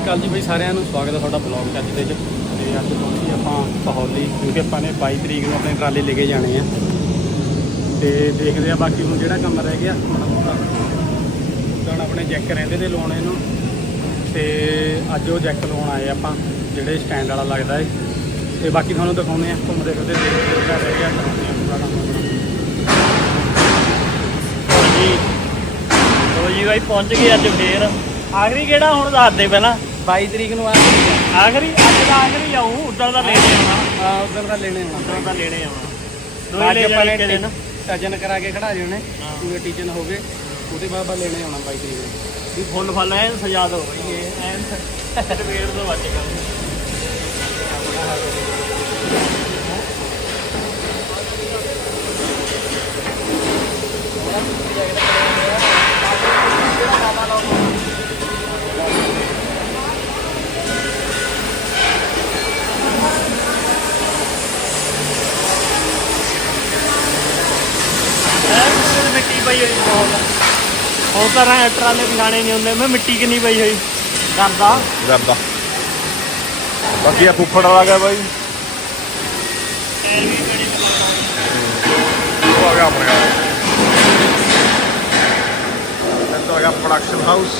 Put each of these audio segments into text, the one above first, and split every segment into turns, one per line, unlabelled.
ਸ਼੍ਰੀ ਅਕਾਲ ਜੀ ਬਈ, ਸਾਰਿਆਂ ਨੂੰ ਸਵਾਗਤ ਹੈ ਤੁਹਾਡਾ ਬਲੌਗ ਚ ਅੱਜ ਦੇ ਚ ਤੇ ਅੱਜ ਪਹੁੰਚੀ ਆਪਾਂ ਸਹੌਲੀ, ਕਿਉਂਕਿ ਆਪਾਂ ਨੇ 22 ਤਰੀਕ ਨੂੰ ਆਪਣੇ ਟਰਾਲੇ ਲੈ ਕੇ ਜਾਣੇ ਆ ਤੇ ਦੇਖਦੇ ਆ ਬਾਕੀ ਹੁਣ ਜਿਹੜਾ ਕੰਮ ਰਹਿ ਗਿਆ। ਹੁਣ ਆਪਣੇ ਜੈਕ ਰਹਿੰਦੇ ਤੇ ਲਾਉਣੇ ਨੂੰ। ਤੇ ਅੱਜ ਉਹ ਜੈਕ ਲਾਉਣ ਆਏ ਆਪਾਂ, ਜਿਹੜੇ ਸਟੈਂਡ ਵਾਲਾ ਲੱਗਦਾ ਏ। ਤੇ ਬਾਕੀ ਤੁਹਾਨੂੰ ਦਿਖਾਉਂਦੇ ਆ ਘੁੰਮਦੇ ਫਿਰਦੇ ਦੇਖਦੇ ਜਿਹੜਾ ਰਹਿ ਗਿਆ ਕਰਾਉਂਦੇ ਆ ਪੂਰਾ ਕੰਮ
ਜੀ। ਲੋ ਜੀ ਬਾਈ, ਪਹੁੰਚ ਗਏ ਅੱਜ ਫੇਰ। ਆਖਰੀ ਕਿਹੜਾ ਹੁਣ ਦੱਸ ਦੇ ਪਹਿਲਾਂ।
22 ਤਰੀਕ ਨੂੰ ਆ
ਆਖਰੀ ਅੱਜ ਦਾ ਆਖਰੀ ਆਉਂ ਉਦੋਂ ਦਾ ਲੈਣੇ ਆਉਣਾ
ਆ ਉਧਰ ਦਾ ਲੈਣੇ ਹੋਣਾ
ਉਦੋਂ ਦਾ ਲੈਣੇ ਆਉਣਾ ਦੋਏ ਲੈ
ਆਪਾਂ
ਜਾਣੇ
ਨੇ ਟਜਨ ਕਰਾ ਕੇ ਖੜਾ
ਹਾਂ।
ਪੂਰੇ ਟੀਚਨ ਹੋ ਗਏ ਉਹਦੇ ਬਾਅਦ ਬਾ ਲੈਣੇ ਆਉਣਾ 22 ਤਰੀਕ ਨੂੰ।
ਵੀ ਫੁੱਲ ਫਲ ਐਨ ਸਜਾ ਦੋ ਬਈ ਇਹ ਐਨ ਸਵੇਰ ਤੋਂ ਵੱਜ ਕੰਮ ਐਨ ਪਈ ਹੋਈ ਬਹੁਤ। ਹੁਣ ਤਾਂ ਰਾਂ ਟਰਾਲੇ ਦਿਖਾਣੇ ਨਹੀਂ ਹੁੰਦੇ। ਮੈਂ ਮਿੱਟੀ ਕਿੰਨੀ ਪਈ ਹੋਈ? ਕਰਦਾ
ਕਰਦਾ ਬਾਕੀ ਆ ਫੁੱਫੜ ਵਾਲਾ ਗਿਆ ਬਾਈ।
ਟਾਇਰ ਵੀ ਬੜੀ
ਉਹ ਆ ਗਿਆ ਆਪਣੇ ਕੋਲ ਇਹ ਤਾਂ ਆ ਗਿਆ ਪ੍ਰੋਡਕਸ਼ਨ ਹਾਊਸ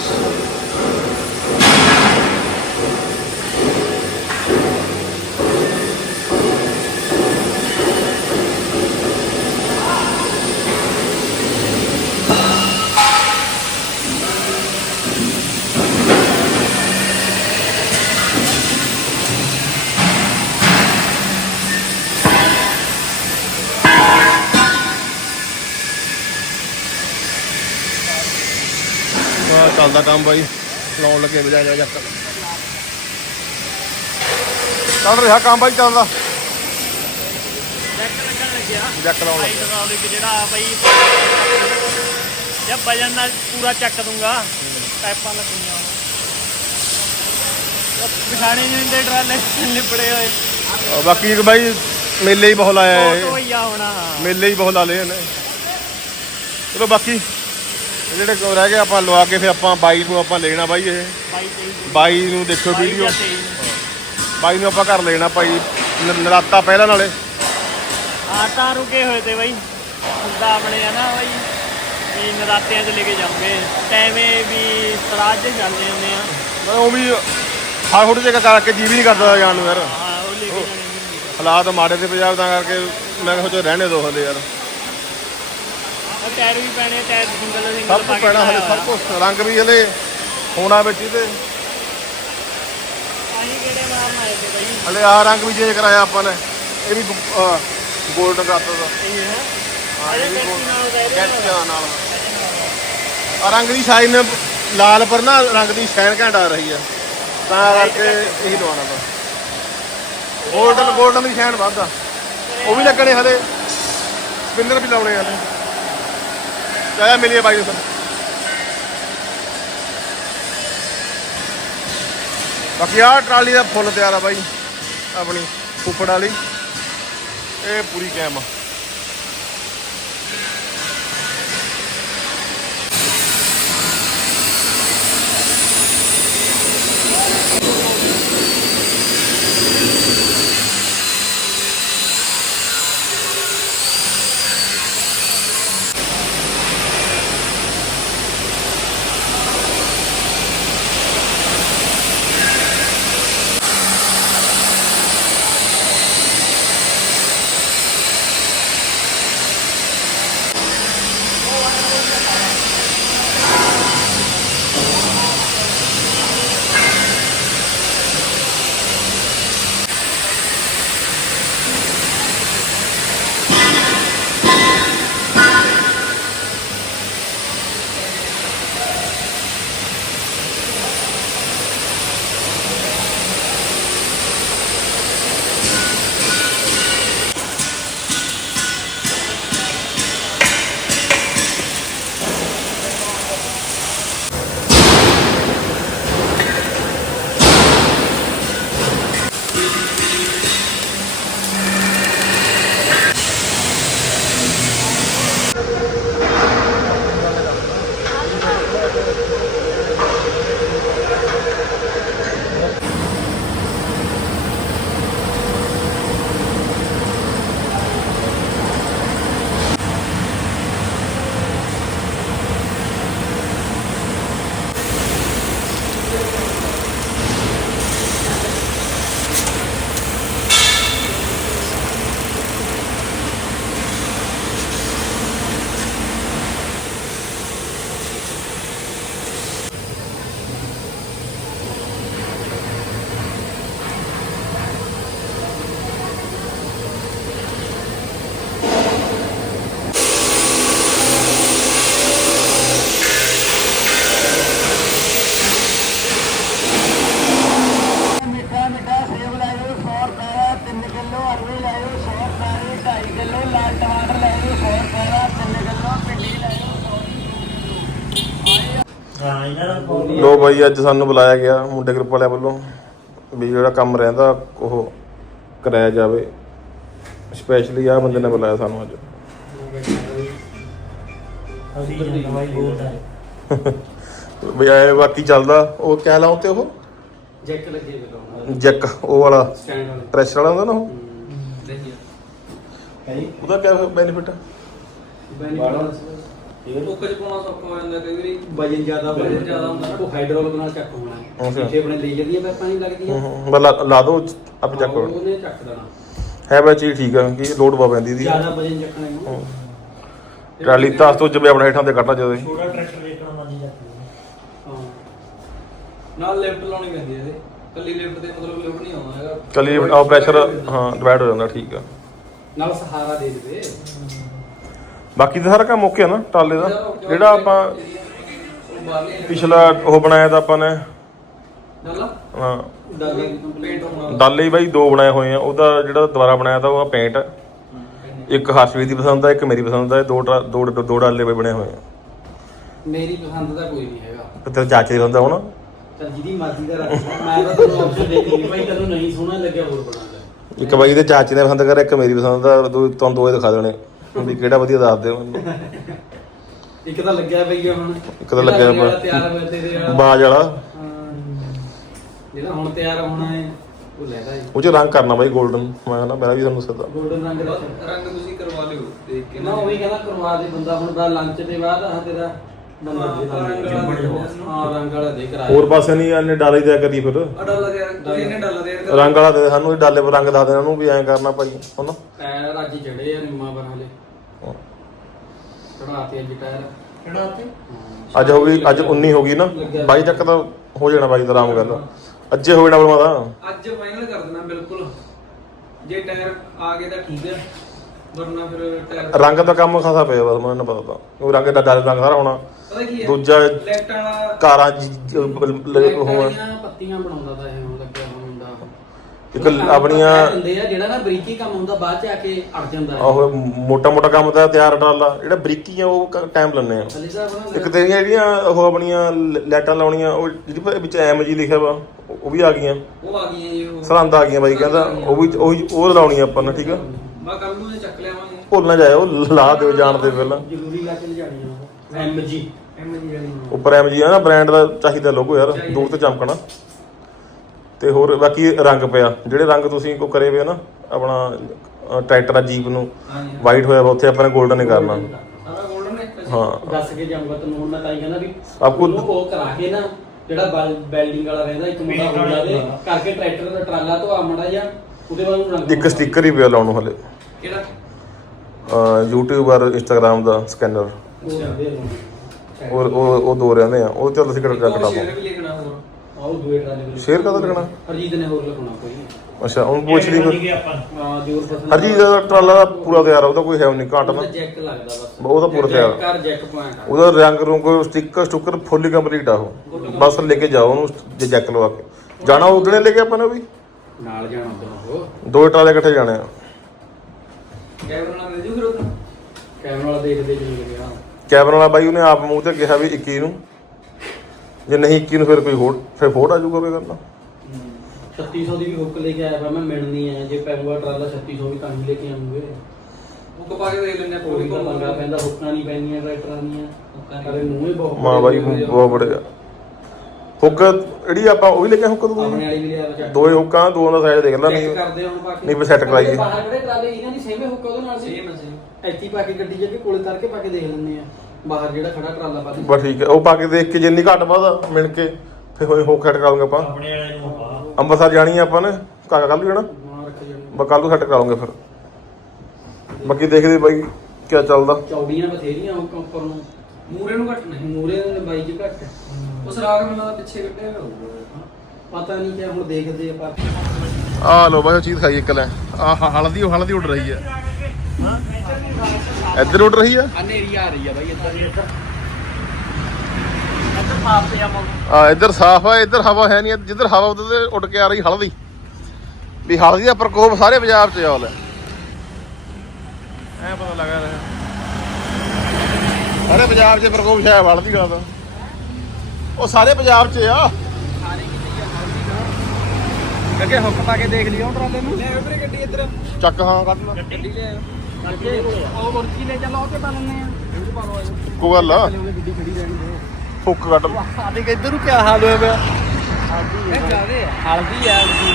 ਚੱਲਦਾ ਕੰਮ ਬਾਈ। ਲਾਉਣ ਲੱਗੇ ਵਜਾ ਜਾ ਜੱਕ ਚੱਲ ਰਿਹਾ ਕੰਮ ਬਾਈ ਚੱਲਦਾ।
ਜੈਕ ਲੱਗਣ ਲੱਗਿਆ।
ਜੱਕ ਲਾਉਣ
ਭਾਈ
ਲੱਗੇ
ਹਾਈਡ੍ਰੋਲਿਕ ਜਿਹੜਾ ਬਈ। ਜੇ ਵਜਨ ਨਾਲ ਪੂਰਾ ਚੱਕ ਦੂੰਗਾ ਟੈਪਾਂ ਲੱਗੀਆਂ। ਪਛਾਣੇ ਨਹੀਂ ਹੁੰਦੇ ਟਰਾਲੇ ਲਿਪੜੇ ਹੋਏ।
ਬਾਕੀ ਇੱਕ ਬਾਈ ਮੇਲੇ ਹੀ ਬਹੁਤ ਲਾਇਆ
ਹੀ
ਮੇਲੇ ਹੀ ਬਹੁਤ ਲਾ ਲਏ ਇਹਨੇ। ਚਲੋ ਬਾਕੀ ਜਿਹੜੇ ਕੋ ਰਹਿ ਗਏ ਆਪਾਂ ਲਵਾ ਕੇ ਫਿਰ ਆਪਾਂ ਬਾਈ ਨੂੰ ਆਪਾਂ ਲੈਣਾ ਬਾਈ ਇਹ।
ਬਾਈ ਤੇਈ
ਬਾਈ ਨੂੰ
ਬਾਈ
ਵੀਡੀਓ। ਬਾਈ ਨੂੰ ਆਪਾਂ ਘਰ ਲੈਣਾ ਭਾਈ। ਨ- ਨਰਾਤਾ ਪਹਿਲਾਂ ਨਾਲੇ।
ਤਾਂ ਰੁਕੇ ਹੋਏ ਤੇ ਬਾਈ। ਹੁੰਦਾ ਆਪਣੇ ਆ ਨਾ ਬਾਈ ਵੀ ਨਰਾਤਿਆਂ 'ਚ ਲੈ ਕੇ ਜਾਉਂਗੇ ਟੈਵੇਂ ਵੀ ਸਰਾਜ 'ਚ ਜਾਂਦੇ ਹੁੰਦੇ ਆ।
ਮੈਂ ਉਹ ਵੀ ਹਾਰ ਫੁੱਟ ਜਗ੍ਹਾ ਕਰਕੇ ਜੀ ਵੀ ਨਹੀਂ ਕਰਦਾ ਜਾਣ ਨੂੰ ਯਾਰ।
ਹਾਂ ਉਹ ਲੈ ਕੇ ਜਾਣੇ ਹੁੰਦੇ
ਹਾਲਾਤ ਮਾੜੇ ਤੇ ਪੰਜਾਬ ਦਾ ਕਰਕੇ ਮੈਂ ਕਿਹਾ ਸੋਚਿਆ ਰਹਿਣੇ ਦੋ ਹਲੇ ਯਾਰ। ਸਭ ਕੁਝ ਪੈਣਾ ਹਲੇ ਸਭ ਕੁਝ ਰੰਗ ਵੀ ਹਲੇ ਹੋਣਾ ਵਿੱਚ
ਤੇ
ਹਲੇ ਆਹ ਰੰਗ ਵੀ ਚੇਂਜ ਕਰਾਇਆ ਆਪਾਂ ਨੇ ਇਹ ਵੀ ਗੋਲਡ ਕਰਤਾ ਦਾ।
ਇਹ ਹੈ।
ਆ ਰੰਗ ਦੀ ਸ਼ਾਈਨ ਲਾਲ ਪਰ ਨਾ ਰੰਗ ਦੀ ਸ਼ਾਈਨ ਘੰਟ ਆ ਰਹੀ ਆ। ਤਾਂ ਕਰਕੇ ਇਹੀ ਲਵਾਉਣਾ ਬਸ ਗੋਲਡਨ ਗੋਲਡਨ ਦੀ ਸ਼ਾਈਨ ਵੱਧਦਾ ਉਹ ਵੀ ਲੱਗਣੇ ਹਲੇ। ਸਪਿੰਨਰ ਵੀ ਲਾਉਣੇ ਆ ਜਗ੍ਹਾ ਮਿਲੀ ਹੈ ਬਾਈ ਨੂੰ ਬਾਕੀ ਆ ਟਰਾਲੀ ਦਾ ਫੁੱਲ ਤਿਆਰ ਆ ਬਾਈ, ਆਪਣੀ ਫੁੱਫੜ ਵਾਲੀ। ਇਹ ਪੂਰੀ ਕੈਮ ਆ। ਲੋ ਬਾਈ ਅੱਜ ਸਾਨੂੰ ਬੁਲਾਇਆ ਗਿਆ ਮੁੰਡੇ ਗਰੁੱਪ ਵਾਲਿਆਂ ਵੱਲੋਂ ਵੀ ਜਿਹੜਾ ਕੰਮ ਰਹਿੰਦਾ ਉਹ ਕਰਾਇਆ ਜਾਵੇ। ਸਪੈਸ਼ਲੀ ਆ ਬੰਦੇ ਨੇ ਬੁਲਾਇਆ ਸਾਨੂੰ ਅੱਜ। ਵੀ ਆਏ ਬਾਕੀ ਚੱਲਦਾ। ਉਹ ਕਹਿ ਲਾਉ ਤੇ ਉਹ?
ਜੈਕ ਲੱਗੇ ਬਗਾਉਣਾ
ਜੈਕ ਉਹ ਵਾਲਾ।
ਸਟੈਂਡ ਵਾਲਾ।
ਪ੍ਰੈਸ਼ਰ ਵਾਲਾ ਹੁੰਦਾ ਨਾ ਉਹ?
ਹੈ
ਉਹਦਾ ਕੀ ਬੈਨੀਫਿਟ
ਕੁੱਕ ਚ ਪਾਉਣਾ ਸੌਖਾ ਹੋ ਜਾਂਦਾ ਕਈ ਵਾਰੀ।
ਵਜਨ ਜ਼ਿਆਦਾ
ਵਜ਼ਨ ਜ਼ਿਆਦਾ ਹੁੰਦਾ ਨਾ।
ਉਹ ਹਾਈਡਰੋਲਿਕ ਨਾਲ ਚੱਕ ਹੋਣਾ।
ਅੱਛਾ।
ਪਿੱਛੇ ਆਪਣੇ ਲੇਜ਼ਰ ਦੀਆਂ ਪੈਪਾਂ ਨਹੀਂ ਲੱਗਦੀਆਂ।
ਬਸ ਲਾ- ਲਾ ਦੋ ਆਪ ਚੱਕ
ਹਾਂ, ਉਹਨੇ ਚੱਕ ਦੇਣਾ।
ਹੈ ਬਈ ਚੀਜ਼ ਠੀਕ ਆ ਕਿ ਲੋਡ ਪਾ ਪੈਂਦੀ ਦੀ।
ਜ਼ਿਆਦਾ ਵਜਨ ਚੱਕਣਾ ਇਹਨੂੰ
ਹੂੰ। ਟਰਾਲੀ ਤਾਸ ਤੋਂ ਜਵੇ ਆਪਣਾ ਹੇਠਾਂ ਤੇ ਕੱਢਣਾ ਜਦੋਂ ਹੀ।
ਛੋਟਾ ਟਰੈਕਟਰ ਦੇਖਣਾ ਮੰਨ ਜਾਂਦੀ
ਹਾਂ।
ਨਾਲ ਲਿਫਟ ਲਾਉਣੀ ਪੈਂਦੀ ਹੈ ਇਹਦੇ। ਕੱਲੀ ਲਿਫਟ ਤੇ ਮਤਲਬ ਲਿਫਟ ਨਹੀਂ ਆਉਂਦਾ ਹੈਗਾ।
ਕੱਲੀ ਆ ਪ੍ਰੈਸ਼ਰ ਹਾਂ ਡਿਵਾਈਡ ਹੋ ਜਾਂਦਾ ਠੀਕ ਆ।
ਨਾਲ ਸਹਾਰਾ ਦੇ ਦੇਵੇ।
ਬਾਕੀ ਤਾਂ ਸਾਰਾ ਕੰਮ ਓਕੇ ਆ ਨਾ ਟਰਾਲੇ ਦਾ। ਜਿਹੜਾ ਆਪਾਂ ਪਿਛਲਾ ਉਹ ਬਣਾਇਆ ਤਾਂ ਆਪਾਂ ਨੇ।
ਡਾਲਾ?
ਹਾਂ।
ਡਾਲੇ
ਬਾਈ ਦੋ ਬਣਾਏ ਹੋਏ ਆ। ਉਹਦਾ ਜਿਹੜਾ ਦੁਬਾਰਾ ਬਣਾਇਆ ਤਾਂ ਉਹ ਪੇਂਟ ਇੱਕ ਹਰਸ਼ਵੀਰ ਦੀ ਪਸੰਦ ਆ ਇੱਕ ਮੇਰੀ ਪਸੰਦ ਦੋ ਟਰਾ- ਦੋ ਦੋ ਡਾਲੇ ਬਈ ਬਣੇ ਹੋਏ ਆ।
ਮੇਰੀ ਪਸੰਦ ਦਾ ਕੋਈ ਨਹੀਂ ਹੈਗਾ।
ਤੇ ਚਾਚੇ ਦੀ ਹੁੰਦਾ ਹੁਣ?
ਚਲ ਜਿਹਦੀ ਮਰਜ਼ੀ ਦਾ ਰੱਖ ਮੈਂ ਤਾਂ ਤੁਹਾਨੂੰ ਆਪਸ਼ਨ ਦੇ ਦਿੱਤੀ ਭਾਈ ਤੈਨੂੰ ਨਹੀਂ ਸੋਹਣਾ ਲੱਗਿਆ ਹੋਰ ਬਣਾ ਲੈ।
ਇੱਕ ਬਾਈ ਦੇ ਚਾਚੇ ਨੇ ਪਸੰਦ ਕਰਿਆ ਇੱਕ ਮੇਰੀ ਪਸੰਦ ਦਾ ਦੋ ਤੁਹਾਨੂੰ ਦੋਏ ਦਿਖਾ ਦੇਣੇ। ਵੀ ਕਿਹੜਾ ਵਧੀਆ ਦੱਸ ਦਿਓ ਮੈਨੂੰ।
ਇੱਕ ਤਾਂ ਲੱਗਿਆ ਪਈ ਆ ਹੁਣ।
ਇੱਕ ਤਾਂ ਲੱਗਿਆ ਪਿਆ।
ਤਿਆਰ ਹੋਇਆ ਤੇਰੇ ਵਾਲਾ।
ਬਾਜ ਵਾਲਾ।
ਹਾਂ। ਜਿਹੜਾ ਹੁਣ ਤਿਆਰ ਹੋਣਾ ਹੈ ਉਹ ਲੈਦਾ ਹੈ
ਉਹ ਚ ਰੰਗ ਕਰਨਾ ਬਾਈ 골ਡਨ ਮੈਂ ਕਹਿੰਦਾ ਮੇਰਾ ਵੀ ਤੁਹਾਨੂੰ ਸਦਾ।
ਗੋਲਡਨ ਰੰਗ ਦਾ।
ਰੰਗ ਤੁਸੀਂ ਕਰਵਾ ਲਿਓ ਦੇਖ ਕੇ
ਨਾ ਉਹ ਵੀ ਕਹਿੰਦਾ ਕਰਵਾ ਦੇ ਬੰਦਾ ਹੁਣ ਦਾ ਲੰਚ ਦੇ ਬਾਅਦ ਆ ਤੇਰਾ ਬੰਦਾ
ਹਾਂ,
ਦੇ
ਰੰਗ ਵਾਲਾ ਦੇ ਦਿੰਦੇ ਆ।
ਹਾਂ ਰੰਗ ਵਾਲਾ ਦੇ ਕਰਾ
ਹੋਰ ਪਾਸੇ ਨਹੀਂ ਇਹਨੇ ਡਾਲੇ ਦਿਆ ਕਰੀ ਫਿਰ।
ਆ ਡਾਲਾ ਦੇ ਤੁਸੀਂ ਇਹਨੇ ਡਾਲਾ ਦੇ।
ਰੰਗ ਵਾਲਾ ਦੇ ਸਾਨੂੰ ਇਹ ਡਾਲੇ ਪਰ ਰੰਗ ਦੱਸ ਦੇਣਾ ਉਹਨੂੰ ਵੀ ਐਂ ਕਰਨਾ ਭਾਈ ਹੁਣ
ਅੱਜ ਹੀ ਚੜੇ ਆ ਨਿੰਮਾ ਬਣਾ ਲੈ ਚੜਾਤੇ ਅੱਜ ਟਾਇਰ।
ਹੋ ਗਈ ਅੱਜ 19 ਹੋ ਗਈ ਨਾ। 22 ਤੱਕ ਤਾਂ ਹੋ ਜਾਣਾ ਬਾਈ ਦਾ ਆਰਾਮ ਗੱਲ ਅੱਜੇ ਹੋ ਜਾਣਾ ਬਲਮਾ ਦਾ
ਅੱਜ ਫਾਈਨਲ ਕਰ ਦੇਣਾ ਬਿਲਕੁਲ। ਜੇ ਟਾਇਰ ਆ ਗਏ ਤਾਂ ਠੀਕ ਹੈ ਵਰਨਾ ਫਿਰ ਟਾਇਰ
ਰੰਗ ਦਾ ਕੰਮ ਖਾਸਾ ਪਿਆ ਬਸ ਮੈਨੂੰ ਪਤਾ ਤਾਂ। ਉਹ ਰੰਗ ਦਾ ਡਾਲੇ ਰੰਗ ਸਾਰਾ ਹੋਣਾ।
ਪਤਾ ਕੀ ਹੈ
ਦੂਜਾ
ਵਾਲਾ
ਕਾਰਾਂ
ਲਾਈਟਾਂ ਪੱਤੀਆਂ ਬਣਾਉਂਦਾ ਤਾਂ ਇਹ ਹੁਣ।
ਇੱਕ ਆਪਣੀਆਂ
ਹੁੰਦੇ ਆ ਜਿਹੜਾ ਨਾ ਬਰੀਕੀ ਕੰਮ ਹੁੰਦਾ ਬਾਅਦ ਚ ਆ ਕੇ ਅੜ ਜਾਂਦਾ ਹੈ।
ਉਹ ਮੋਟਾ ਮੋਟਾ ਕੰਮ ਤਾਂ ਤਿਆਰ ਡਾਲਾ ਜਿਹੜਾ ਬਰੀਕੀ ਆ ਉਹ ਟਾਈਮ ਲੈਣੇ ਆ। ਇੱਕ ਤੇਰੀਆਂ ਜਿਹੜੀਆਂ ਉਹ ਆਪਣੀਆਂ ਲ- ਲਾਈਟਾਂ ਲਾਉਣੀਆਂ ਉਹ ਜਿਹੜੀ ਪ- ਵਿੱਚ ਐਮ ਜੀ ਲਿਖਿਆ ਵਾ ਉਹ ਵੀ ਆ ਗਈਆਂ।
ਉਹ ਆ ਗਈਆਂ ਜੀ ਉਹ
ਸਰਹੰਦ ਆ ਗਈਆਂ ਬਾਈ ਕਹਿੰਦਾ ਉਹ ਵੀ ਉਹੀ ਉਹ ਲਾਉਣੀ ਆਪਾਂ ਨੇ ਠੀਕ ਆ?
ਮੈਂ ਕੱਲ ਨੂੰ ਚੱਕ ਲਿਆਵਾਂਗੇ।
ਭੁੱਲ ਨਾ ਜਾਇਓ ਲਾ ਦਿਓ ਜਾਣਦੇ ਪਹਿਲਾਂ।
ਜ਼ਰੂਰੀ ਲਾ ਕੇ ਲਿਜਾਣੀ ਆ ਐਮ ਜੀ।
ਐਮ ਜੀ ਵਾਲੀ
ਉੱਪਰ ਐਮ ਜੀ ਆ ਨਾ ਬ੍ਰਾਂਡ ਦਾ ਚਾਹੀਦਾ ਲੋਗੋ ਯਾਰ ਦੂਰ ਤੇ ਚਮਕਣਾ। ਤੇ ਹੋਰ ਬਾਕੀ ਰੰਗ ਪਿਆ। ਜਿਹੜੇ ਰੰਗ ਤੁਸੀਂ ਕੋ ਕਰੇ ਵੇ ਨਾ ਆਪਣਾ ਟਰੈਕਟਰ ਆ ਜੀਪ ਨੂੰ
ਹਾਂਜੀ।
ਵਾਈਟ ਹੋਇਆ ਵਾ ਉੱਥੇ ਆਪਾਂ ਨੇ 골ਡਨ ਹੀ ਕਰਨਾ।
ਸਾਰਾ 골ਡਨ ਹੈ
ਹਾਂ।
ਦੱਸ ਕੇ ਜਾਊਗਾ ਹੁਣ ਮੈਂ ਤਾਂ ਹੀ ਕਹਿੰਦਾ ਵੀ
ਆਪਕੋ-
ਉਹਨੂੰ ਉਹ ਕਰਾ ਕੇ ਨਾ ਜਿਹੜਾ ਬੈਲਡਿੰਗ ਵਾਲਾ ਰਹਿੰਦਾ ਇੱਕ ਮੁੰਡਾ
ਵਾਲਾ। ਹੁੰਦਾ।
ਕਰਕੇ ਟਰੈਕਟਰ ਦਾ ਟਰਾਲਾ ਤੋਂ ਆ ਮੜਾ ਜਾ ਉਹਦੇ ਬਾਅਦ ਉਹਨੂੰ ਰੰਗ
ਇੱਕ ਸਟicker ਹੀ ਪਿਆ ਲਾਉਣ ਨੂੰ ਹਲੇ
ਕਿਹੜਾ?
ਅ, YouTube ਔਰ Instagram ਦਾ ਸਕੈਨਰ
ਉਹ ਰਹਿੰਦੇ ਆ ਹੁਣ।
ਔਰ ਉਹ ਉਹ ਦੋ ਰਹਿੰਦੇ ਆ। ਉਹ ਚੱਲ ਅਸੀਂ ਕੱਟ
ਉਹ
ਕਟਾ
ਸ਼ੇਰ ਵੀ ਲਿਖਣਾ ਹੋਰ
ਆਹ ਉਹ ਦੂਏ ਟਰਾਲੇ ਦੇ
ਸ਼ੇਰ
ਹਰਜੀਤ ਨੇ ਹੋਰ ਲਿਖਣਾ ਕੋਈ
ਅੱਛਾ ਉਹਨੂੰ ਪੁੱਛ ਲਈ ਫਿਰ।
ਹਾਂ ਜੋਰ
ਹਰਜੀਤ ਦਾ ਟਰਾਲਾ ਦਾ ਪੂਰਾ ਤਿਆਰ ਆ ਉਹਦਾ ਕੋਈ ਹੈ ਨਹੀਂ ਘਾਟ ਨਾ
ਜੈਕ ਲੱਗਦਾ ਬਸ।
ਉਹ ਤਾਂ ਪੂਰਾ ਤਿਆਰ
ਕਰ ਜੈਕ ਪੁਆਇੰਟ ਆ।
ਉਹਦਾ ਰੰਗ ਰੂੰਗ ਸਟicker ਸਟੁੱਕਰ ਫੁੱਲੀ ਕੰਪਲੀਟ ਆ ਉਹ। ਬਸ ਲੈ ਕੇ ਜਾਓ ਉਹਨੂੰ ਜੇ ਜੈਕ ਲਵਾ ਕੇ। ਜਾਣਾ ਉਦਣੇ ਲੈ ਕੇ ਆਪਾਂ ਨੇ ਵੀ?
ਨਾਲ ਜਾਣਾ ਉਧਰ ਉਹ।
ਦੋ ਟਰਾਲੇ ਇਕੱਠੇ ਜਾਣੇ ਆ।
ਕੈਮਰਾ ਨਾਲ ਮਿਲ ਜੂ ਫਿਰ ਉਧਰ
ਕੈਮਰਾ ਵਾਲਾ ਦੇਖਦੇ ਜੀ ਗਿਆ।
ਕੈਮਰਾ ਵਾਲਾ ਬਾਈ ਉਹਨੇ ਆਪ ਮੂੰਹ ਤੇ ਕਿਹਾ ਵੀ 21 ਨੂੰ। ਜੇ ਨਹੀਂ 21 ਨੂੰ ਫਿਰ ਕੋਈ ਹੋਰ ਫਿਰ ਫੋੜ ਆ ਜਾਊਗਾ ਕੋਈ ਕਰਨਾ
3600 ਦੀ ਵੀ ਹੁੱਕ ਲੈ ਕੇ ਆਇਆ ਵਾ ਮੈਂ ਮਿਲਣੀ ਆ। ਜੇ ਪੈਂਗੂਆ ਟਰਾਲਾ 3600 ਵੀ ਤਾਂ ਹੀ ਲੈ ਕੇ ਆਉਂਗੇ
ਉਹ ਕਪਾ ਕੇ ਦੇਖ ਲੈਣੇ
ਕੋਈ ਤਾਂ ਮੰਗਾ ਪੈਂਦਾ ਹੁੱਕਾਂ ਨਹੀਂ ਪੈਂਦੀਆਂ ਟਰੈਕਟਰਾਂ ਦੀਆਂ। ਕਦੇ ਮੂੰਹ ਹੀ ਬਹੁਤ
ਮਾਂ ਬਾਈ ਬਹੁਤ ਬੜੇ ਆ। ਹੁੱਕ ਜਿਹੜੀ ਆਪਾਂ ਉਹ ਵੀ ਲੈ ਕੇ ਹੁੱਕ ਤੂੰ?
ਆਪਣੇ ਵਾਲੀ ਵੀ ਲਿਆ ਚੈੱਕ।
ਦੋਏ ਹੁੱਕਾਂ ਦੋਵਾਂ ਦਾ ਸਾਈਜ਼ ਦੇਖ ਲੈ। ਨਹੀਂ
ਕਰਦੇ ਹੁਣ ਬਾਕੀ
ਨਹੀਂ, ਫਿਰ set ਕਰਾਈਏ।
ਬਾਹਰ ਕਿਹੜੇ ਟਰਾਲੇ ਇਹਨਾਂ ਦੀ ਸੇਮੇ ਹੁੱਕ ਉਹਦੇ ਨਾਲ ਸੀ।
ਸੇਮ ਹੈ ਸੇਮ
ਇੱਥੇ ਪਾ ਕੇ ਗੱਡੀ ਜੇ ਕੋਲੇ ਕਰਕੇ ਪਾ ਕੇ ਦੇਖ ਲੈਂਦੇ ਆ। ਬਾਹਰ ਜਿਹੜਾ ਖੜਾ ਟਰਾਲਾ ਪਾ ਕੇ
ਬਸ ਠੀਕ ਹੈ ਉਹ ਪਾ ਕੇ ਦੇਖ ਕੇ ਜਿੰਨੀ ਘੱਟ ਵੱਧ ਮਿਣ ਕੇ ਫਿਰ ਹੋਏ ਹੁੱਕ ਸੈੱਟ ਕਰਾਉਂਗੇ ਆਪਾਂ।
ਆਪਣੇ ਵਾਲੇ ਨੂੰ ਆਪਾਂ।
ਅੰਮ੍ਰਿਤਸਰ ਜਾਣੀ ਆ ਆਪਾਂ ਨੇ ਕਾਕਾ ਕੱਲ ਨੂੰ ਜਾਣਾ?
ਮਾਂ ਰੱਖ ਜਾਣੀ।
ਬਸ ਕੱਲ ਨੂੰ ਸੈੱਟ ਕਰਾਉਂਗੇ ਫਿਰ। ਬਾਕੀ ਦੇਖਦੇ ਬਾਈ ਕੀ ਚੱਲਦਾ।
ਚੌੜੀਆਂ ਬਥੇਰੀਆਂ ਉੱਪਰ ਨੂੰ।
ਮੂਰੇ ਨੂੰ ਘੱਟ ਨਹੀਂ
ਮੂਰੇ ਦੇ ਬਾਈ ਚ ਘੱਟ।
ਉਸ ਰਾਗ ਮੈਨੂੰ ਲੱਗਦਾ ਪਿੱਛੇ ਕੱਢਿਆ ਹੋਊਗਾ।
ਪਤਾ ਨਹੀਂ ਕਿ ਹੁਣ ਦੇਖਦੇ ਆਪਾਂ।
ਆ ਲੋ ਬਾਈ ਉਹ ਚੀਜ਼ ਖਾਈ ਇੱਕ ਲੈ। ਆ ਹਲਦੀ ਉਹ ਹਲਦੀ ਉੱਡ ਰਹੀ ਹੈ ਇੱਧਰ ਉੱਡ ਰਹੀ ਆ?
ਹਨੇਰੀ ਆ ਰਹੀ ਆ ਬਾਈ ਇੱਧਰ
ਇੱਧਰ। ਸਾਫ਼ ਤੇ ਜਾਵਾਂ
ਆ ਇੱਧਰ ਸਾਫ਼ ਆ ਇੱਧਰ ਹਵਾ ਹੈ ਨਹੀਂ ਜਿੱਧਰ ਹਵਾ ਉਧਰ ਤੇ ਉੱਡ ਕੇ ਆ ਰਹੀ ਹਲਦੀ। ਵੀ ਹਲਦੀ ਦਾ ਪ੍ਰਕੋਪ ਸਾਰੇ ਪੰਜਾਬ 'ਚ ਆਉਲ ਹੈ ਐ ਪਤਾ ਲੱਗਾ ਰਿਹਾ। ਸਾਰੇ ਪੰਜਾਬ 'ਚ ਪ੍ਰਕੋਪ ਛਾਇਆ ਹਲਦੀ ਦਾ ਤਾਂ। ਉਹ ਸਾਰੇ ਪੰਜਾਬ 'ਚ ਆ।
ਅੱਗੇ ਹੁੱਕ ਪਾ ਕੇ ਦੇਖ ਲਿਓ ਟਰਾਲੇ ਨੂੰ
ਲੈ ਵੀਰੇ ਗੱਡੀ ਇੱਧਰ।
ਚੱਕ ਹਾਂ। ਕੱਢ ਲੈ
ਗੱਡੀ ਲੈ ਆਓ
ਉਹ ਮੁਰਕੀ ਲੈ ਚੱਲੋ ਉਹ ਤੇ ਪਾ ਲੈਣੇ ਆ
ਕੋ ਗੱਲ ਆ?
ਉਹਨੇ ਗੱਡੀ ਖੜੀ ਰਹਿਣੀ ਦੇ
ਫੁੱਕ ਲੈ।
ਸਾਡੇ ਕਿੱਧਰ ਨੂੰ ਕੀ ਹਾਲ ਹੋਇਆ ਪਿਆ?
ਜਾਵੇ
ਹਲਦੀ ਆ ਹਲਦੀ।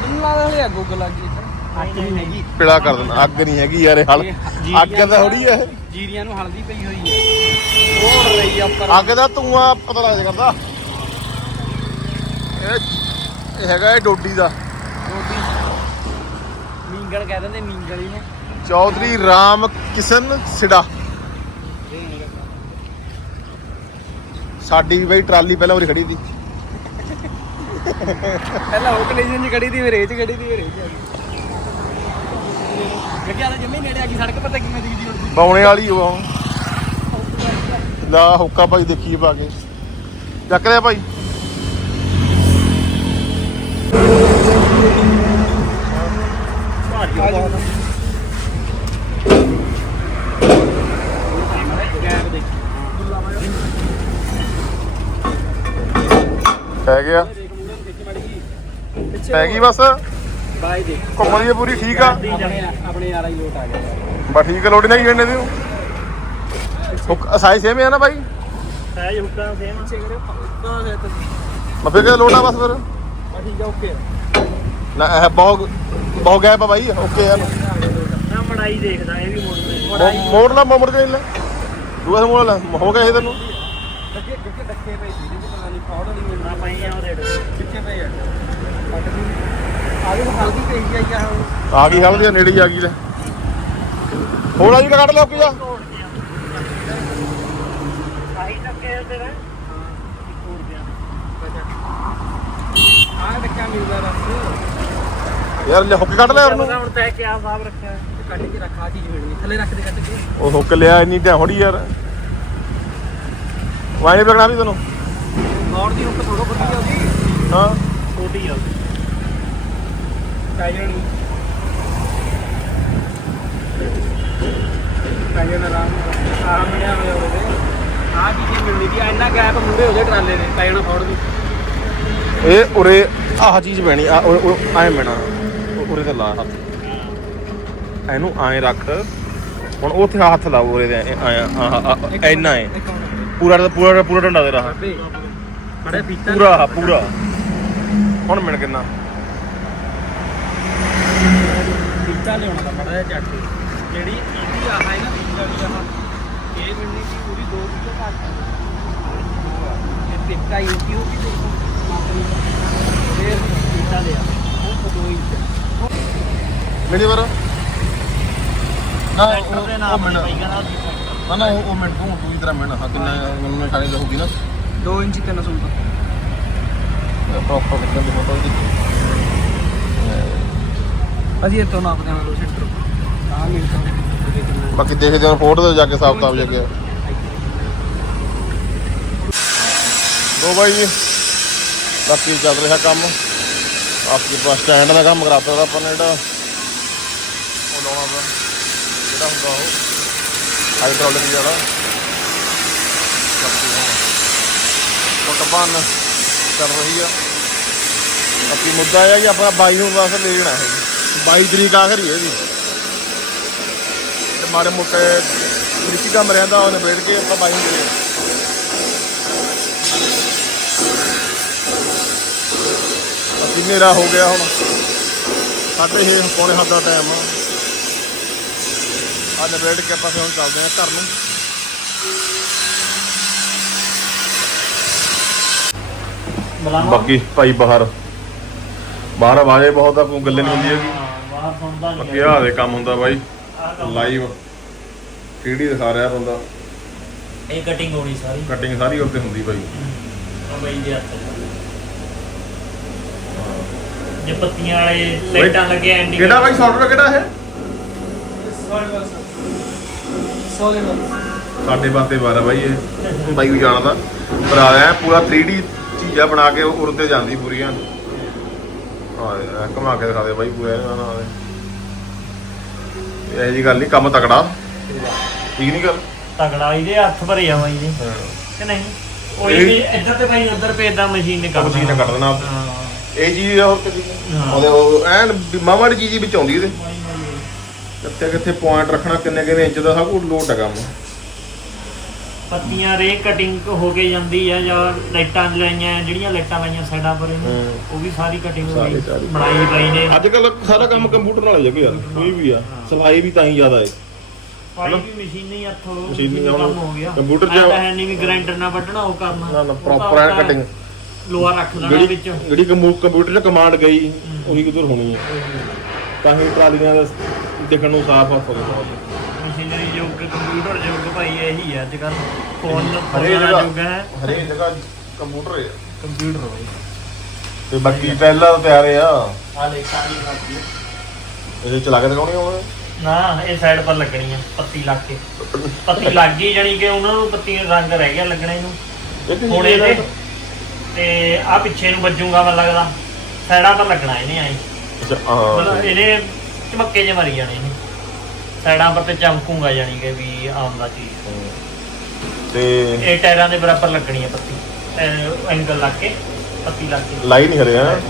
ਮੈਨੂੰ ਲੱਗਦਾ ਹਲੇ ਅੱਗੋਂ ਅੱਗ ਲੱਗ ਗਈ ਇੱਧਰ
ਅੱਗ ਨਹੀਂ ਹੈਗੀ।
ਪਿਲਾ ਕਰ ਦੇਣਾ। ਅੱਗ ਨਹੀਂ ਹੈਗੀ ਯਾਰ ਇਹ ਹਲ ਅੱਗ ਤਾਂ ਥੋੜੀ ਇਹ।
ਜੀਰੀਆਂ ਨੂੰ ਹਲਦੀ ਪਈ ਹੋਈ ਹੈ ਉਹ ਰਹੀ ਆ ਉੱਪਰ।
ਅੱਗ ਦਾ ਧੂਆਂ ਪਤਾ ਲੱਗ ਕਰਦਾ। ਇਹ ਹੈਗਾ ਇਹ ਡੋਡੀ ਦਾ।
ਮੀਂਗਲ ਕਹਿ ਦਿੰਦੇ ਮੀਂਗਲ ਹੀ ਨੇ।
ਚੌਧਰੀ ਰਾਮ ਕਿਸ਼ਨ ਸਿੜਾ ਸਾਡੀ ਬਈ ਟਰਾਲੀ ਪਹਿਲਾਂ ਉਰੇ ਖੜੀ ਸੀ।
ਪਹਿਲਾਂ ਉਹ ਕਲੇਜਨ ਚ ਖੜੀ ਦੀ ਇਹ ਚ ਖੜੀ ਦੀ ਇਹ ਚ ਗੱਡੀਆਂ ਤਾਂ ਜੰਮੇ ਨੇੜੇ ਆ ਗਈ ਸੜਕ ਪਤਾ ਕਿਵੇਂ ਦਿਖਦੀ ਹੁਣ।
ਬਾਉਣੇ ਵਾਲੀ ਉਹ ਹੁਣ ਲਾ ਹੁੱਕਾ ਭਾਈ ਦੇਖੀਏ ਪਾ ਕੇ। ਚੱਕ ਲਿਆ ਭਾਈ।
ਭਾਰੀ ਬਹੁਤ ਗੈਪ ਦੇਖੀ
ਪੈ ਗਿਆ।
ਜੀ
ਪੈ ਗਈ ਬਸ।
ਬਾਈ ਦੇਖ
ਘੁੰਮਣ ਦੀ ਪੂਰੀ ਠੀਕ ਆ।
ਆਪਣੇ ਯਾਰਾ ਹੀ ਲੋਟ ਆ ਗਿਆ
ਬਸ ਠੀਕ ਆ ਲੋੜੀ ਨਹੀਂ ਗੰਨੇ ਦੀ ਹੁੱਕ ਸਾਈ ਸੇਮ ਹੈ ਨਾ ਭਾਈ
ਸਾਈਜ਼ ਹੁੱਕਾਂ ਸੇਮ
ਤਾਂ ਹੈ ਤਾਂ
ਮੈਂ ਫਿਰ ਕਿਹਾ ਲੋਟਾ ਬਸ ਫਿਰ।
ਠੀਕ ਆ ਓਕੇ
ਨਾ ਇਹ ਬਹੁਤ ਬਹੁਤ ਗੈਪ ਆ ਭਾਈ ਓਕੇ ਯਾਰ
ਨਾ ਮੜਾਈ ਦੇਖਦਾ ਇਹ ਵੀ ਮੋੜ
ਮੋ- ਮੋੜ ਲਾ ਮੋੜ ਕੇ ਲੈ। ਦੂਆ ਮੋੜ ਲਾ ਹੋ ਗਿਆ ਇਹ ਤੈਨੂੰ।
ਡੱਕੇ ਡੱਕੇ ਡੱਕੇ ਪਈ ਸੀ। ਜਿਹਦੇ ਪਤਾ ਨਹੀਂ ਫੌੜ ਨਹੀਂ ਮਿਲਣਾ
ਨਾ ਪਈ ਆ ਉਹ ਰੇਟ
ਕਿੱਥੇ ਪਈ ਆ ਆਗੇ ਹਲਦੀ ਪਈ ਗਈ ਆ ਹੁਣ
ਆ ਗਈ ਹਲ ਦੀ ਨੇੜੇ ਹੀ ਆ ਗਈ ਲੈ। ਹੋਰ ਆ ਜੀ, ਕੱਢ ਲਿਓ ਕੀ ਆ।
ਆਹੀ ਟੱਕੇ ਤੇਰਾ
ਆਹ ਡੱਕਾ ਮਿਲਦਾ ਬਸ
ਯਾਰ ਲੈ ਹੁੱਕ ਕੱਢ ਲਿਆ ਉਹਨੂੰ।
ਹੁਣ ਤੈ ਕਿਆ ਹਿਸਾਬ ਰੱਖਿਆ
ਕੱਢ ਕੇ ਰੱਖਾ ਚੀਜ਼ ਮਿਲਣੀ ਥੱਲੇ ਰੱਖ ਦੇ ਕੱਢ ਕੇ
ਉਹ ਹੁੱਕ ਲਿਆ, ਇੰਨੀ ਤਾਂ ਹੋੜੀ ਯਾਰ। ਵਾਇਨੇ ਪਕਣਾ ਵੀ ਤੈਨੂੰ।
ਮੌੜ ਦੀ ਉੱਪਰ ਥੋੜਾ ਵੱਡੀ ਆ ਉਹਦੀ।
ਹਾਂ।
ਛੋਟੀ ਆ
ਪੈ ਜਾਣੀ ਪੈ ਜਾਣਾ ਆਰਾਮ ਨਾਲ ਆਹ ਮਿਲਿਆ ਹੋਇਆ ਉਹਦੇ। ਆਹ ਚੀਜ਼ ਮਿਲਣੀ ਦੀ ਇੰਨਾ ਗੈਪ ਮੂਰੇ ਹੋ ਜਾ ਟਰਾਲੇ ਦੇ ਪੈ ਜਾਣਾ ਫੌੜ ਦੀ।
ਇਹ ਉਰੇ ਆਹ ਚੀਜ਼ ਪੈਣੀ ਆ ਐ ਪੈਣਾ ਉਹ ਉਰੇ ਤੇ ਲਾ ਹੱਥ। ਇਹਨੂੰ ਐ ਰੱਖ। ਹੁਣ ਉੱਥੇ ਹੱਥ ਲਾ ਉਰੇ ਦੇ ਐ ਐਨਾ ਐ। ਪੂਰਾ ਪੂਰਾ ਪੂਰਾ ਡੰਡਾ ਦੇ ਰਹਾ
ਬੜੇ ਪੀਤਾ
ਪੂਰਾ ਪੂਰਾ। ਹੁਣ ਮਿਲ ਕਿੰਨਾ?
ਪੀਤਾ ਲਿਆਉਣਾ ਤਾਂ ਬੜਾ ਜਿਹਾ ਚੱਕ ਕੇ। ਜਿਹੜੀ ਇਹਦੀ ਆਹ ਹੈ ਨਾ ਪੀਤਾ ਦੀ ਆਹ ਇਹ ਮਿਲਣੀ ਸੀ ਪੂਰੀ ਦੋ ਕਿਲੋ ਘੱਟ। ਇਹ ਪੀਤਾ ਹੀ ਸੀ ਉਹ ਵੀ ਦੇਖੋ ਫੇਰ ਪੀਤਾ ਲਿਆ। ਉਹ ਦੋ ਇੰਚ
ਮਿਲੀ ਵਰ? ਨਾ
ਦੇ
ਉਹ ਮਿੰਟ
ਪਈ ਕਹਿੰਦਾ
ਨਾ ਨਾ ਉਹ ਮਿੰਟ ਤੋਂ ਦੂਜੀ ਤਰ੍ਹਾਂ ਮਿੰਟ ਹਾਂ ਕਿੰਨਾ ਮੈਨੂੰ ਨਿਸ਼ਾਨੀ ਰਹੂਗੀ ਨਾ।
2 ਇੰਚ ਤਿੰਨ ਸੂਟ
ਪ੍ਰੋਪਰ ਕਿੰਨਾ ਦੀ ਫੋਟੋ ਦੀ
ਅਸੀਂ ਇੱਥੋਂ ਨਾਪਦੇ ਹਾਂ ਲੋ ਸੈਂਟਰ ਆ ਮਿੰਟ ਤੋਂ
ਬਾਕੀ ਦੇਖਦੇ ਹਾਂ ਫੋਟੋ ਤੇ ਜਾ ਕੇ ਸਾਫ਼ ਤਾਬ ਜਾ ਕੇ ਲੋ ਬਾਈ ਜੀ ਬਾਕੀ ਚੱਲ ਰਿਹਾ ਕੰਮ। ਆਪਕੇ ਪਾਸ ਸਟੈਂਡ ਦਾ ਕੰਮ ਕਰਾਤਾ ਦਾ ਆਪਾਂ ਨੇ ਜਿਹੜਾ। ਉਹ ਲਾਉਣਾ ਪਿਆ ਜਿਹੜਾ ਹੁੰਦਾ ਉਹ। ਹਾਈਡ੍ਰੋਲਿਕ ਜਿਹੜਾ ਬਾਕੀ ਹੁਣ ਫੁੱਟਬਾਨ ਚੱਲ ਰਹੀ ਆ। ਬਾਕੀ ਮੁੱਦਾ ਇਹ ਆ ਕਿ ਆਪਣਾ 22 ਨੂੰ ਬਸ ਲੈ ਜਾਣਾ ਹੈ 22 ਤਰੀਕ ਆਖਰੀ ਹੈ ਜੀ। ਤੇ ਮਾੜੇ ਮੋਟੇ ਰਿਸ਼ੀ ਕੰਮ ਰਹਿੰਦਾ, ਉਹਨੇ ਬੈਠ ਕੇ ਆਪਾਂ ਬਾਈ ਨੂੰ ਦੇ ਅਸੀਂ ਹਨੇਰਾ ਹੋ ਗਿਆ ਹੁਣ। ਸਾਡੇ ਛੇ ਪੌਣੇ ਸੱਤ ਦਾ ਟਾਈਮ ਆ। ਅੱਜ ਬੈਠ ਕੇ ਆਪਾਂ ਫਿਰ ਹੁਣ ਚੱਲਦੇ ਹਾਂ ਘਰ ਨੂੰ। ਬਾਕੀ ਭਾਈ ਬਾਹਰ। ਬਾਹਰ ਆਵਾਜ਼ੇ ਬਹੁਤ ਆ ਕੋਈ ਗੱਲੇ ਨਹੀਂ ਹੁੰਦੀ ਹੈਗੀ।
ਬਾਹਰ ਸੁਣਦਾ ਨਹੀਂ
ਬਾਕੀ ਆਹ ਦੇ ਕੰਮ ਹੁੰਦਾ ਬਾਈ। ਲਾਈਵ ਕਿਹੜੀ ਦਿਖਾ ਰਿਹਾ ਬੰਦਾ?
ਇਹ ਕਟਿੰਗ ਹੋਣੀ ਸਾਰੀ।
ਕਟਿੰਗ ਸਾਰੀ ਉੱਤੇ ਹੁੰਦੀ ਬਾਈ।
ਉਹ ਬਈ ਦੇ ਹੱਥ। ਜੇ ਪੱਤੀਆਂ ਵਾਲੇ ਲਾਈਟਾਂ ਲੱਗੇ ਐਂਡਿੰਗ
ਕਿਹੜਾ ਬਾਈ? ਸੌਫਟਵੇਅਰ ਕਿਹੜਾ ਹੈ
ਸੋਲੇ
ਸਾਡੇ ਬਾਤੇ ਬਾਰਾ ਬਾਈ ਇਹ। ਬਾਈ ਨੂੰ ਜਾਣਦਾ। ਪਰ ਆਇਆ ਪੂਰਾ 3D ਚੀਜ਼ਾਂ ਬਣਾ ਕੇ ਉਰ ਤੇ ਜਾਂਦੀ ਪੂਰੀਆਂ ਇਹ ਘੁਮਾ ਕੇ ਦਿਖਾ ਦੇ ਬਾਈ ਪੂਰਾ ਇਹਨਾਂ ਨਾਲ। ਇਹ ਜੀ ਗੱਲ ਨਹੀਂ ਕੰਮ ਤਕੜਾ। ਠੀਕ ਨਹੀਂ ਗੱਲ?
ਤਗੜਾ ਇਹਦੇ ਹੱਥ ਭਰੇ ਆ ਬਾਈ ਜੀ।
ਹਾਂ।
ਕਿ ਨਹੀਂ? ਕੋਈ
ਇਹ-
ਵੀ ਇੱਧਰ ਤੇ ਭਾਈ ਉੱਧਰ ਭੇਜਦਾ ਮਸ਼ੀਨ ਨੇ ਕਰ
ਮਸ਼ੀਨ ਨੇ ਦੇਣਾ
ਹਾਂ।
ਇਹ ਚੀਜ਼ ਹੋਰ ਕਿਤੇ।
ਹਾਂ।
ਉਹਦੇ ਉਹ ਐਨ ਦੀ ਚੀਜ਼ ਹੀ ਵਿੱਚ ਆਉਂਦੀ ਇਹਦੇ। ਕਿੱਥੇ ਕਿੱਥੇ ਪੁਆਇੰਟ ਰੱਖਣਾ ਕਿੰਨੇ ਕਿੰਨੇ ਇੰਚ ਦਾ ਸਭ ਕੁਝ ਲੋਟ ਹੈ ਕੰਮ।
ਪੱਤੀਆਂ ਰੇ ਕਟਿੰਗ ਹੋ ਕੇ ਜਾਂਦੀ ਆ ਜਾਂ ਲਾਈਟਾਂ ਲਾਈਆਂ ਜਿਹੜੀਆਂ ਲਾਈਟਾਂ ਲਾਈਆਂ ਸਾਈਡਾਂ ਪਰ ਇਹਨੂੰ। ਉਹ ਵੀ ਸਾਰੀ ਕਟਿੰਗ ਹੋ
ਸਾਰੀ-
ਗਈ
ਸਾਰੀ।
ਬਣਾਈ ਬਾਈ ਨੇ।
ਅੱਜ ਕੱਲ ਸਾਰਾ ਕੰਮ ਕੰਪਿਊਟਰ ਨਾਲ ਹੀ ਕੋਈ ਯਾਰ ਕੋਈ ਵੀ ਆ ਸਲਾਈ ਵੀ ਤਾਂ ਹੀ ਜ਼ਿਆਦਾ ਹੈ
ਪਾਈ ਵੀ ਮਸ਼ੀਨੀ ਹੱਥੋਂ
ਮਸ਼ੀਨੀ ਹੁਣ
ਕੰਮ ਹੋ ਗਿਆ।
ਕੰਪਿਊਟਰ 'ਚ-
ਐਂ ਤਾਂ ਹੈ ਨਹੀਂ ਵੀ ਗ੍ਰਾਈਂਡਰ ਨਾਲ ਵੱਢਣਾ ਉਹ ਕਰਨਾ
ਨਾ ਨਾ ਪ੍ਰੋਪਰ ਕਟਿੰਗ
ਲੋਹਾ ਰੱਖ ਲੈਣਾ
ਜਿਹੜੀ
ਵਿੱਚ।
ਜਿਹੜੀ ਕੰਪਿਊ- ਕੰਪਿਊਟਰ 'ਚ ਕਮਾਂਡ ਗਈ ਉਹੀ ਕਿਧਰ ਹੋਣੀ ਹੈ ਤਾਂ ਹੀ ਟਰਾਲੀਆਂ ਦਾ ਦੇਖਣ ਨੂੰ ਸਾਫ਼ ਹੱਥ ਹੋ ਗਿਆ
ਮਸ਼ੀਨਰੀ ਯੁੱਗ ਕੰਪਿਊਟਰ ਯੁੱਗ ਭਾਈ ਇਹੀ ਹੈ ਅੱਜ ਕੱਲ ਫੋਨ
ਹਰੇਕ
ਫੋਨਾਂ ਦਾ
ਜਗ੍ਹਾ
ਯੁੱਗ ਹੈ।
ਹਰੇਕ ਜਗ੍ਹਾ ਕੰਪਿਊਟਰ ਹੈ
ਕੰਪਿਊਟਰ ਭਾਈ
ਤੇ ਬਾਕੀ ਪਹਿਲਾਂ ਤਿਆਰ ਆ।
ਆ ਲੈ ਸਾਰੀ ਬਾਕੀ
ਇਹ ਚਲਾ ਕੇ ਦਿਖਾਉਣੀ ਹੁਣ?
ਨਾ ਇਹ ਸਾਈਡ ਪਰ ਲੱਗਣੀ ਆ ਪੱਤੀ ਲੱਗ ਕੇ। ਪੱਤੀ ਲੱਗ ਗਈ ਜਾਨੀ ਕਿ ਉਹਨਾਂ ਨੂੰ ਪੱਤੀ ਦਾ ਰੰਗ ਰਹਿ ਗਿਆ ਲੱਗਣੇ ਨੂੰ ਹੁਣ ਇਹਦੇ ਤੇ ਆ ਪਿੱਛੇ ਨੂੰ ਵੱਜੂਗਾ ਮੈਨੂੰ ਲੱਗਦਾ। ਸਾਈਡਾਂ ਪਰ ਲੱਗਣਾ ਇਹਨੇ ਆਈ
ਅੱਛਾ ਹਾਂ
ਮਤਲਬ ਇਹਨੇ ਝਮੱਕੇ ਜੇ ਮਾਰੀ ਜਾਣੇ ਨੇ ਸਾਈਡਾਂ ਪਰ ਤੇ ਚਮਕੂਗਾ ਜਾਨੀ ਕਿ ਵੀ ਆਉਂਦਾ ਚੀਜ਼।
ਤੇ
ਇਹ ਟਾਇਰਾਂ ਦੇ ਬਰਾਬਰ ਲੱਗਣੀ ਆ ਪੱਤੀ ਐਂਗਲ ਲਾ ਕੇ ਪੱਤੀ ਲਾ ਕੇ।
ਲਾਈ ਨਹੀਂ ਹਰਿਆ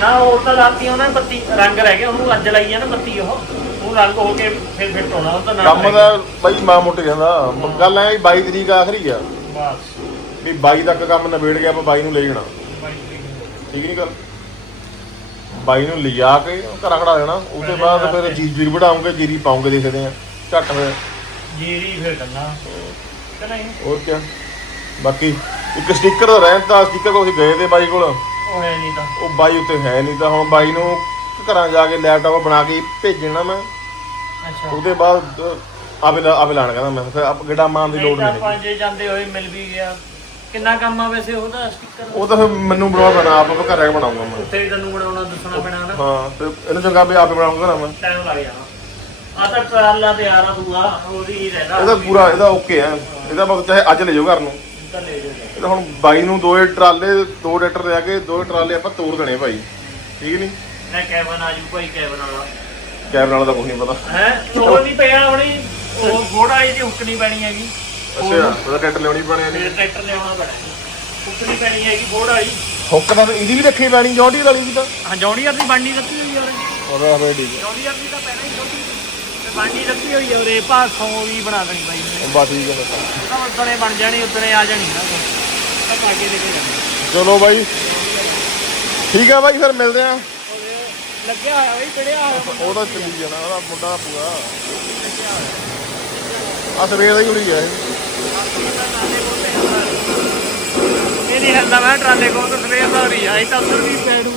ਨਾ ਉਹ ਤਾਂ ਲਾਤੀ ਉਹਨਾਂ ਨੇ ਪੱਤੀ ਰੰਗ ਰਹਿ ਗਿਆ ਉਹਨੂੰ ਅੱਜ ਲਾਈ ਆ ਨਾ ਪੱਤੀ ਉਹ। ਉਹ ਰੰਗ ਹੋ ਕੇ ਫਿਰ ਫਿੱਟ ਹੋਣਾ ਉਹ ਤਾਂ ਨਾਲ
ਕੰਮ ਦਾ ਬਾਈ ਮਾਂ ਮੋਟੇ ਜਾਂਦਾ। ਗੱਲ ਐ 22 ਤਰੀਕ ਆਖਰੀ ਆ।
ਬਸ।
ਵੀ 22 ਤੱਕ ਕੰਮ ਨਿਬੇੜ ਗਿਆ ਆਪਾਂ 22 ਨੂੰ ਲੈ ਜਾਣਾ। ਠੀਕ ਨਹੀਂ ਗੱਲ? 22 ਨੂੰ ਲਿਜਾ ਕੇ ਘਰਾਂ ਖੜਾ ਦੇਣਾ ਤੋਂ ਬਾਅਦ ਫਿਰ ਜੀਰੀ ਵਢਾਉਂਗੇ ਜੀਰੀ ਪਾਉਂਗੇ ਦੇਖਦੇ ਆ ਝੱਟ ਫਿਰ।
ਜੀਰੀ ਫਿਰ ਕਰਨਾ। ਕਿ ਨਹੀਂ?
ਹੋਰ ਕੀ ਬਾਕੀ ਇੱਕ ਸਟicker ਦਾ ਰਹਿਣ ਤਾਂ ਸਟicker ਕੋਲ ਅਸੀਂ ਗਏ ਤੇ ਬਾਈ ਕੋਲ।
ਉਹ ਹੈ ਨਹੀਂ ਤਾਂ।
ਉਹ ਬਾਈ ਉੱਤੇ ਹੈ ਨਹੀਂ ਤਾਂ ਹੁਣ ਬਾਈ ਨੂੰ ਘਰਾਂ ਜਾ ਕੇ ਲੈਪਟਾਪ ਬਣਾ ਕੇ ਭੇਜਣਾ ਮੈਂ।
ਅੱਛਾ।
ਉਹਦੇ ਬਾਅਦ ਆਵੇ ਆਵੇ ਲਾਣ ਕਹਿੰਦਾ ਮੈਂ। ਫਿਰ ਆਪ ਗੇੜਾ ਮਾਰਨ ਦੀ ਲੋੜ
ਨਹੀਂ ਤਾਂ
ਹੈਗੀ।
ਜਾਂਦੇ ਹੋਏ ਮਿਲ ਵੀ ਗਿਆ। ਕਿੰਨਾ ਕੰਮ ਆ ਵੈਸੇ ਉਹਦਾ ਸਟicker
ਉਹ ਤਾਂ ਫਿਰ ਮੈਨੂੰ ਬਣਾਉਣਾ ਪੈਣਾ ਆਪ ਘਰੇ ਜਾ ਕੇ ਬਣਾਉਂਗਾ ਮੈਂ।
ਉੱਥੇ ਵੀ ਤੈਨੂੰ ਬਣਾਉਣਾ ਦੱਸਣਾ ਪੈਣਾ ਨਾ।
ਹਾਂ ਤੇ ਇਹਨੂੰ ਚੰਗਾ ਵੀ ਆਪੇ ਬਣਾਉਂਗਾ ਘਰਾਂ ਮੈਂ।
ਟਾਈਮ ਲੱਗ ਜਾਣਾ। ਆ ਤਾਂ ਟਰਾਲਾ ਤੇ ਆ ਦੂਆ ਉਹਦੀ ਹੀ ਰਹਿਣਾ
ਇਹਦਾ ਪੂਰਾ ਇਹਦਾ ਓਕੇ ਹੈ ਇਹਦਾ ਬਸ ਚਾਹੇ ਅੱਜ ਲੈ ਜਾਓ ਘਰ ਨੂੰ।
ਤਾਂ ਲੈ ਜਾਓ।
ਇਹਦਾ ਹੁਣ ਬਾਈ ਨੂੰ ਦੋਏ ਟਰਾਲੇ ਦੋ ਟਰੈਕਟਰ ਲਿਆ ਕੇ ਦੋ ਟਰਾਲੇ ਆਪਾਂ ਤੋੜ ਦੇਣੇ ਭਾਈ। ਠੀਕ ਨਹੀਂ?
ਮੈਂ ਕੈਬਨ ਆ ਜੂ ਭਾਈ ਕੈਬਨ ਵਾਲਾ।
ਕੈਮਰਾ ਵਾਲਾ ਤਾਂ ਕੁਝ ਨਹੀਂ ਪਤਾ।
ਹੈ? ਉਹ ਨਹੀਂ ਪਿਆ ਹੁਣੀ। ਉਹ ਘੋੜਾ ਇਹਦੀ ਹੁੱਕ ਨਹੀਂ ਪੈਣੀ ਹੈਗੀ।
ਅੱਛਾ ਉਹਦਾ ਟਰੈਕਟਰ ਲਿਆਉਣੀ ਪੈਣੀ
ਫਿਰ
ਨਹੀਂ
ਟਰੈਕਟਰ ਲਿਆਉਣਾ ਪੈਣਾ। ਹੁੱਕ ਨਹੀਂ ਪੈਣੀ ਹੈਗੀ ਘੋੜਾ ਵਾਲੀ।
ਹੁੱਕ ਤਾਂ ਫਿਰ ਇਹਦੀ ਵੀ ਰੱਖਣੀ ਪੈਣੀ ਜੌਂਡੀ ਵਾਲੀ ਵੀ ਤਾਂ।
ਹਾਂ ਜੌਂਡੀਅਰ ਦੀ ਬਾਂਡੀ ਰੱਖੀ ਹੋਈ ਔਰ
ਉਹਦਾ। ਫਿਰ ਠੀਕ ਹੈ
ਜੌਂਡੀਅਰ ਦੀ ਤਾਂ ਪੈਣਾ ਹੀ ਛੋਟੀ ਤੇ ਬਾਂਡੀ ਰੱਖੀ ਹੋਈ ਔਰ ਇਹ ਭਾਸੋਂ ਵੀ ਬਣਾ ਦੇਣੀ ਬਾਈ ਨੇ।
ਬਸ ਠੀਕ ਹੈ
ਤਾਂ ਉਦਣੇ ਬਣ ਜਾਣੀ ਉਦਣੇ ਆ ਜਾਣੀ ਨਾ ਤਾਂ ਪਾਗੇ ਦੇ ਕੇ ਜਾਣੀ।
ਚਲੋ ਬਾਈ। ਠੀਕ ਆ ਬਾਈ ਫਿਰ ਮਿਲਦੇ ਆ।
ਲੱਗਿਆ ਹੋਇਆ ਬਈ ਚੜਿਆ ਹੋਇਆ।
ਉਹਦਾ ਚੱਲੀ ਜਾਣਾ ਉਹਦਾ ਮੁੰਡਾ ਪੂਰਾ। ਆ ਸਵੇਰ ਦਾ ਹੀ ਉੜੀ ਗਿਆ ਇਹ।
ਇਹ ਨਹੀਂ ਹੰਦਾ, ਮੈਂ ਟਰਾਲੇ ਕੋਲ ਤਾਂ ਸਵੇਰ ਦਾ ਹੋ ਰਹੀ ਆ ਇਹ ਤਾਂ ਉਧਰ ਵੀ ਪੈੜੂ